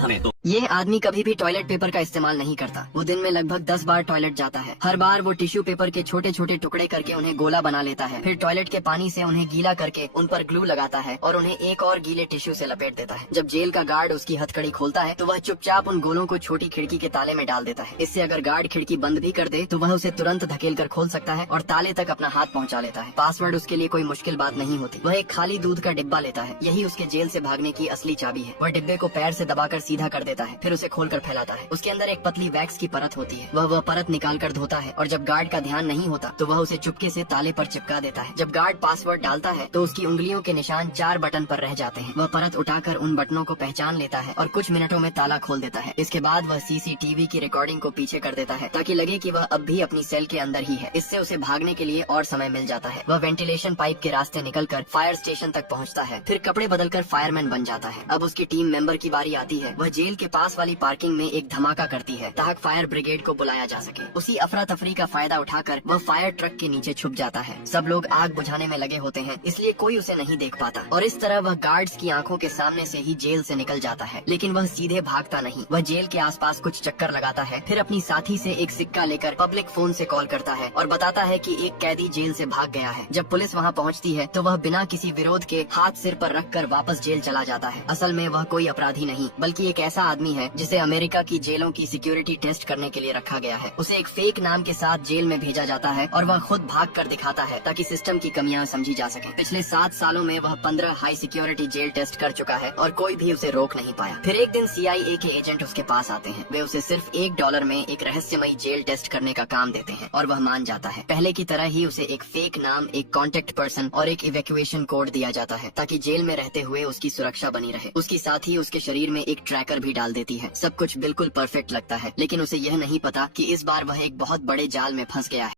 हमें तो ये आदमी कभी भी टॉयलेट पेपर का इस्तेमाल नहीं करता। वो दिन में लगभग 10 बार टॉयलेट जाता है। हर बार वो टिश्यू पेपर के छोटे छोटे टुकड़े करके उन्हें गोला बना लेता है, फिर टॉयलेट के पानी से उन्हें गीला करके उन पर ग्लू लगाता है और उन्हें एक और गीले टिश्यू से लपेट देता है। जब जेल का गार्ड उसकी हथकड़ी खोलता है तो वह चुपचाप उन गोलों को छोटी खिड़की के ताले में डाल देता है। इससे अगर गार्ड खिड़की बंद भी कर दे तो वह उसे तुरंत धकेल कर खोल सकता है और ताले तक अपना हाथ पहुंचा लेता है। पासवर्ड उसके लिए कोई मुश्किल बात नहीं होती। वह एक खाली दूध का डिब्बा लेता है, यही उसके जेल से भागने की असली चाबी है। वह डिब्बे को पैर से दबाकर सीधा कर देता है, फिर उसे खोलकर फैलाता है। उसके अंदर एक पतली वैक्स की परत होती है। वह परत निकाल कर धोता है और जब गार्ड का ध्यान नहीं होता तो वह उसे चुपके से ताले पर चिपका देता है। जब गार्ड पासवर्ड डालता है तो उसकी उंगलियों के निशान 4 बटन पर रह जाते हैं। वह परत उठाकर उन बटनों को पहचान लेता है और कुछ मिनटों में ताला खोल देता है। इसके बाद वह सीसीटीवी की रिकॉर्डिंग को पीछे कर देता है ताकि लगे कि वह अब भी अपनी सेल के अंदर ही है। इससे उसे भागने के लिए और समय मिल जाता है। वह वेंटिलेशन पाइप के रास्ते निकलकर फायर स्टेशन तक पहुंचता है, फिर कपड़े बदलकर फायरमैन बन जाता है। अब उसकी टीम मेंबर की बारी आती है। वह जेल के पास वाली पार्किंग में एक धमाका करती है ताकि फायर ब्रिगेड को बुलाया जा सके। उसी अफरा तफरी का फायदा उठाकर वह फायर ट्रक के नीचे छुप जाता है। सब लोग आग बुझाने में लगे होते हैं, इसलिए कोई उसे नहीं देख पाता और इस तरह वह गार्ड्स की आंखों के सामने से ही जेल से निकल जाता है। लेकिन वह सीधे भागता नहीं। वह जेल के आसपास कुछ चक्कर लगाता है, फिर अपनी साथी से एक सिक्का लेकर पब्लिक फोन से कॉल करता है और बताता है कि एक कैदी जेल से भाग गया है। जब पुलिस वहां पहुंचती है तो वह बिना किसी विरोध के हाथ सिर पर रखकर वापस जेल चला जाता है। असल में वह कोई अपराधी नहीं बल्कि एक ऐसा आदमी है जिसे अमेरिका की जेलों की सिक्योरिटी टेस्ट करने के लिए रखा गया है। उसे एक फेक नाम के साथ जेल में भेजा जाता है और वह खुद भाग कर दिखाता है ताकि सिस्टम की कमियां समझी जा सके। पिछले 7 सालों में वह 15 हाई सिक्योरिटी जेल टेस्ट कर चुका है और कोई भी उसे रोक नहीं पाया। फिर एक दिन CIA के एजेंट उसके पास आते हैं। वे उसे सिर्फ $1 में एक रहस्यमयी जेल टेस्ट करने का काम देते हैं और वह मान जाता है। पहले की तरह ही उसे एक फेक नाम, एक कॉन्टेक्ट पर्सन और एक इवैक्यूएशन कोड दिया जाता है ताकि जेल में रहते हुए उसकी सुरक्षा बनी रहे। उसकी साथ ही उसके शरीर में एक ट्रैकर भी डाल देती है। सब कुछ बिल्कुल परफेक्ट लगता है, लेकिन उसे यह नहीं पता कि इस बार वह एक बहुत बड़े जाल में फंस गया है।